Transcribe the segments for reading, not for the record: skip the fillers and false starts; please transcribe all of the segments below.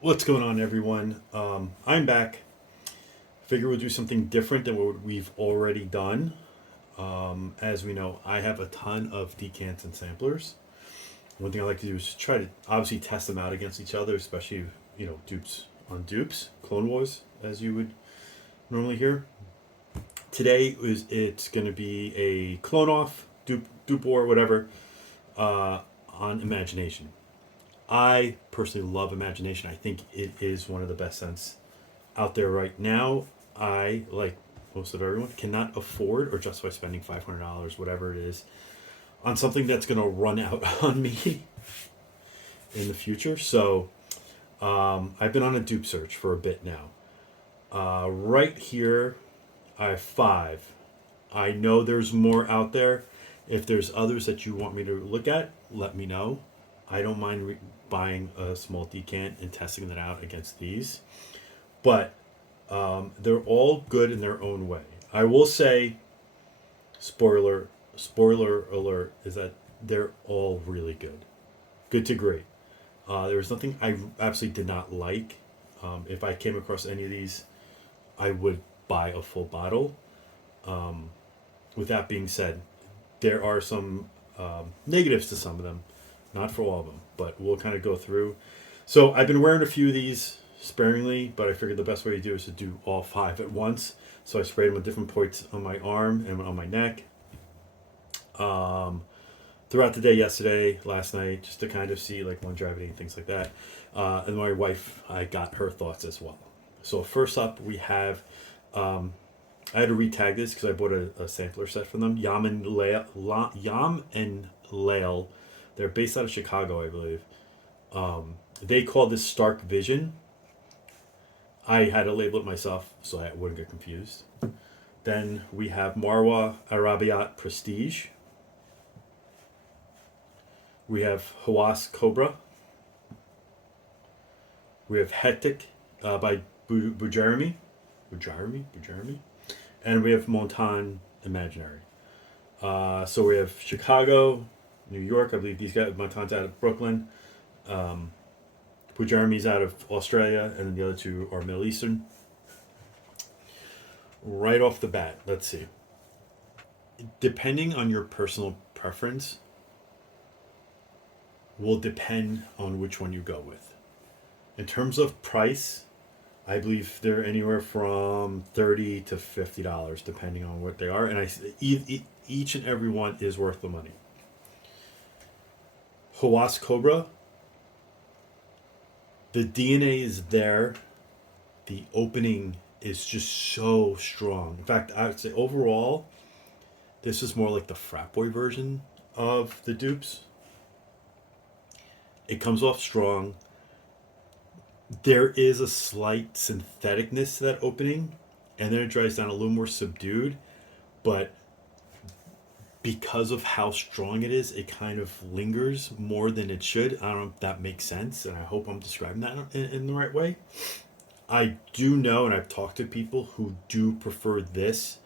What's going on, everyone? I'm back. Figure we'll do something different than what we've already done. As we know, I have a ton of decants and samplers. One thing I like to do is try to obviously test them out against each other, especially dupes on dupes, Clone Wars, as you would normally hear. Today it's going to be a clone off, dupe war, whatever, uh, on imagination. I personally love imagination. I think it is one of the best scents out there right now. I, like most of everyone, cannot afford or justify spending $500, whatever it is, on something that's going to run out on me in the future. So I've been on a dupe search for a bit now. Right here, I have five. I know there's more out there. If there's others that you want me to look at, let me know. I don't mind buying a small decant and testing that out against these. But they're all good in their own way. I will say, spoiler alert, is that they're all really good, good to great. There was nothing I absolutely did not like. If I came across any of these, I would buy a full bottle. With that being said, there are some negatives to some of them, not for all of them, but we'll kind of go through. So I've been wearing a few of these sparingly, but I figured the best way to do is to do all five at once. So I sprayed them with different points on my arm and on my neck. Um, Throughout the day yesterday, last night, just to kind of see like longevity and things like that. And my wife, I got her thoughts as well. So first up, we have. I had to retag this because I bought a sampler set from them. Yam and Layl. They're based out of Chicago, I believe. They call this Stark Vision. I had to label it myself so I wouldn't get confused. Then we have Marwa Arabiat Prestige. We have Hawas Cobra. We have Hetic by Bujairami. Bujairami. And we have Montagne Imaginary. So we have Chicago, New York. I believe these guys, Montagne's out of Brooklyn. Bujairami's out of Australia, and then the other two are Middle Eastern. Right off the bat, let's see. Depending on your personal preference, will depend on which one you go with. In terms of price, I believe they're anywhere from $30 to $50, depending on what they are, and each and every one is worth the money. Hawas Cobra, the DNA is there. The opening is just so strong. In fact, I would say overall, this is more like the frat boy version of the dupes. It comes off strong. There is a slight syntheticness to that opening, and then it dries down a little more subdued, but because of how strong it is, it kind of lingers more than it should. I don't know if that makes sense, and I hope I'm describing that in the right way. I do know, and I've talked to people who do prefer this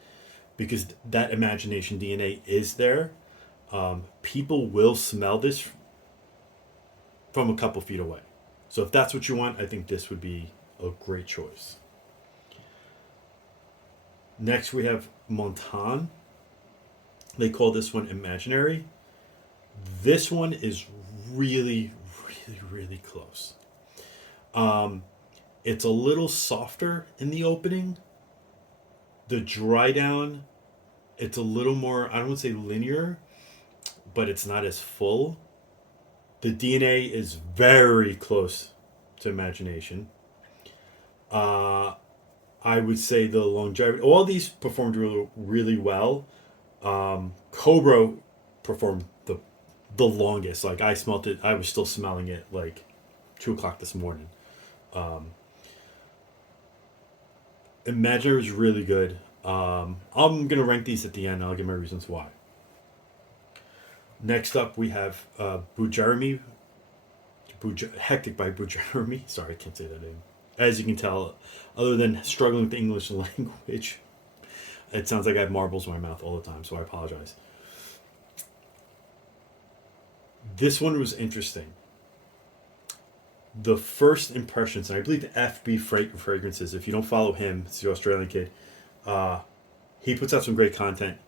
because that imagination DNA is there. People will smell this from a couple feet away. So if that's what you want, I think this would be a great choice. Next, we have Montagne. They call this one Imaginary. This one is really, really close. It's a little softer in the opening. The dry down, it's a little more, I don't want to say linear, but it's not as full. The DNA is very close to Imagination. I would say the longevity, all these performed really, really well. Cobra performed the longest. Like I smelt it, I was still smelling it like 2 o'clock this morning. Imaginary is really good. I'm gonna rank these at the end. I'll give my reasons why. Next up, we have Bujairami, Hectic by Bujairami. Sorry, I can't say that name. As you can tell, other than struggling with the English language, it sounds like I have marbles in my mouth all the time, so I apologize. This one was interesting. the first impressions, and I believe the FB Fragrances, if you don't follow him, it's the Australian kid, he puts out some great content.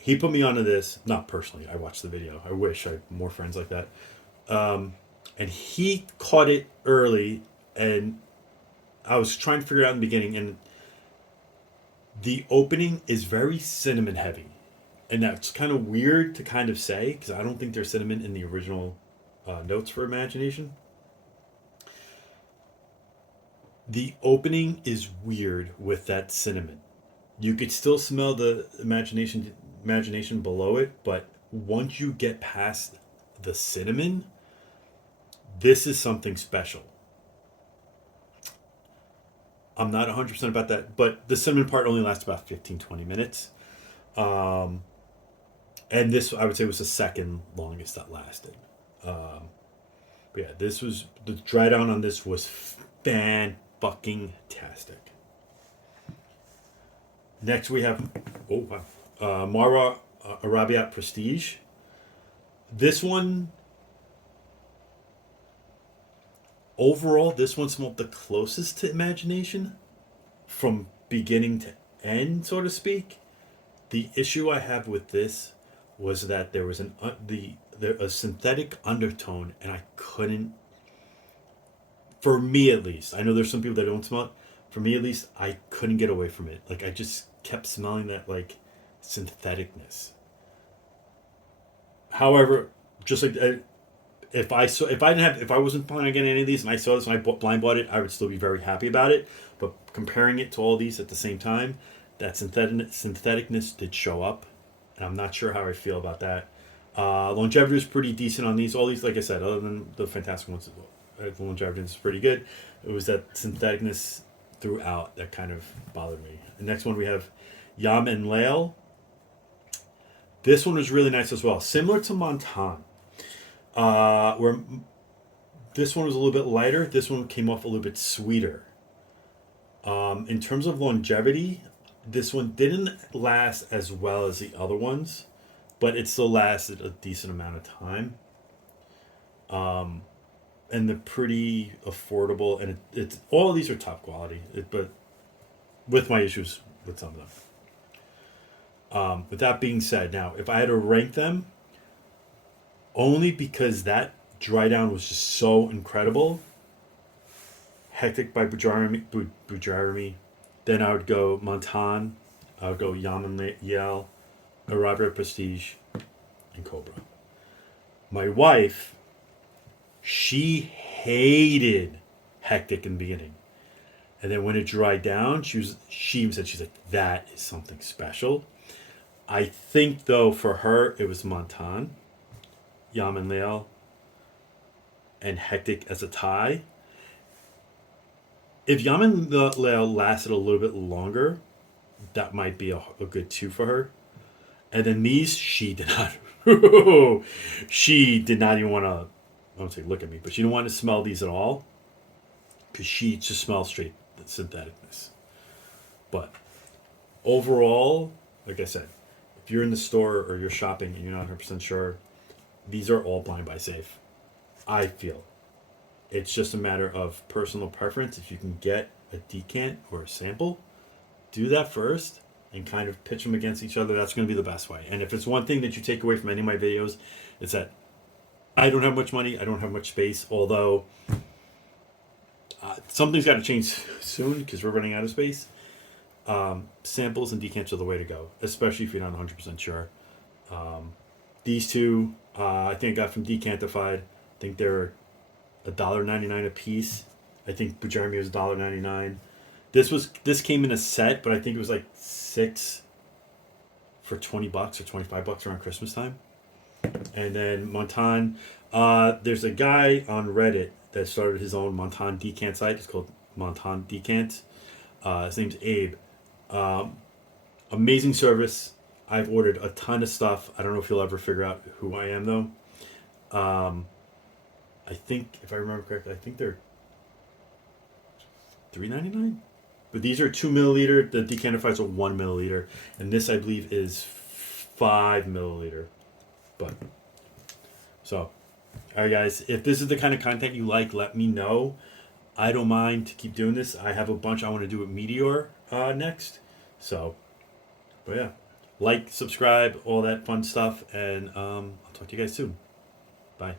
He put me onto this, not personally, I watched the video. I wish I had more friends like that. And he caught it early, and I was trying to figure it out in the beginning, and the opening is very cinnamon heavy. And that's kind of weird to kind of say, because I don't think there's cinnamon in the original notes for Imagination. The opening is weird with that cinnamon. You could still smell the imagination below it, but once you get past the cinnamon, this is something special. I'm not 100% about that, but the cinnamon part only lasts about 15-20 minutes. And this, I would say, was the second longest that lasted. But yeah, this was, the dry down on this was fan-fucking-tastic. Next we have, Mara Arabiat Prestige. This one, overall, this one smelled the closest to Imagination from beginning to end, so to speak. The issue I have with this was that there was a synthetic undertone, and I couldn't, for me at least, I know there's some people that don't smell it, for me at least, I couldn't get away from it. Like, I just kept smelling that, like, syntheticness. However, just like, if I wasn't planning on getting any of these and I saw this and I blind bought it, I would still be very happy about it. But comparing it to all these at the same time, that syntheticness did show up, and I'm not sure how I feel about that. Longevity was pretty decent on these. All these, like I said, other than the fantastic ones, the longevity is pretty good. It was that syntheticness throughout that kind of bothered me. The next one we have Yam and Layl. This one was really nice as well, similar to Montagne. Where this one was a little bit lighter, this one came off a little bit sweeter. In terms of longevity, this one didn't last as well as the other ones, but it still lasted a decent amount of time. And they're pretty affordable, and it's all of these are top quality, but with my issues with some of them. With that being said, now if I had to rank them, only because that dry down was just so incredible, Hectic by Bujairami. Then I would go Montagne. I would go Yaman Yale, Arabiat Prestige, and Cobra. My wife, she hated Hectic in the beginning. And then when it dried down, she's like, that is something special. I think, though, for her, it was Montagne, Yaman Yale, and Hectic as a tie. If Yaman Layl lasted a little bit longer, that might be a good 2 for her. And then these, she did not. She did not even want to, I won't say look at me, but she didn't want to smell these at all, because she just smells straight the syntheticness. But overall, like I said, if you're in the store or you're shopping and you're not 100% sure, these are all blind buy safe, I feel. It's just a matter of personal preference. If you can get a decant or a sample, do that first and kind of pitch them against each other. That's going to be the best way. And if it's one thing that you take away from any of my videos, it's that I don't have much money, I don't have much space, although something's got to change soon because we're running out of space. Samples and decants are the way to go, especially if you're not 100% sure. These two, I think I got from Decantified. I think they're $1.99 a piece. I think Bujairami was $1.99. This came in a set, but I think it was like 6 for $20 or $25 around Christmas time. And then Montagne, there's a guy on Reddit that started his own Montagne decant site. It's called Montagne Decant. His name's Abe. Amazing service. I've ordered a ton of stuff. I don't know if you'll ever figure out who I am, though. I think, if I remember correctly, I think they're $3.99. But these are 2 milliliter. The Decantifieds are 1 milliliter, and this I believe is 5 milliliter. But so, All right, guys. If this is the kind of content you like, let me know. I don't mind to keep doing this. I have a bunch I want to do with Meteor next. So, but yeah, like, subscribe, all that fun stuff, and I'll talk to you guys soon. Bye.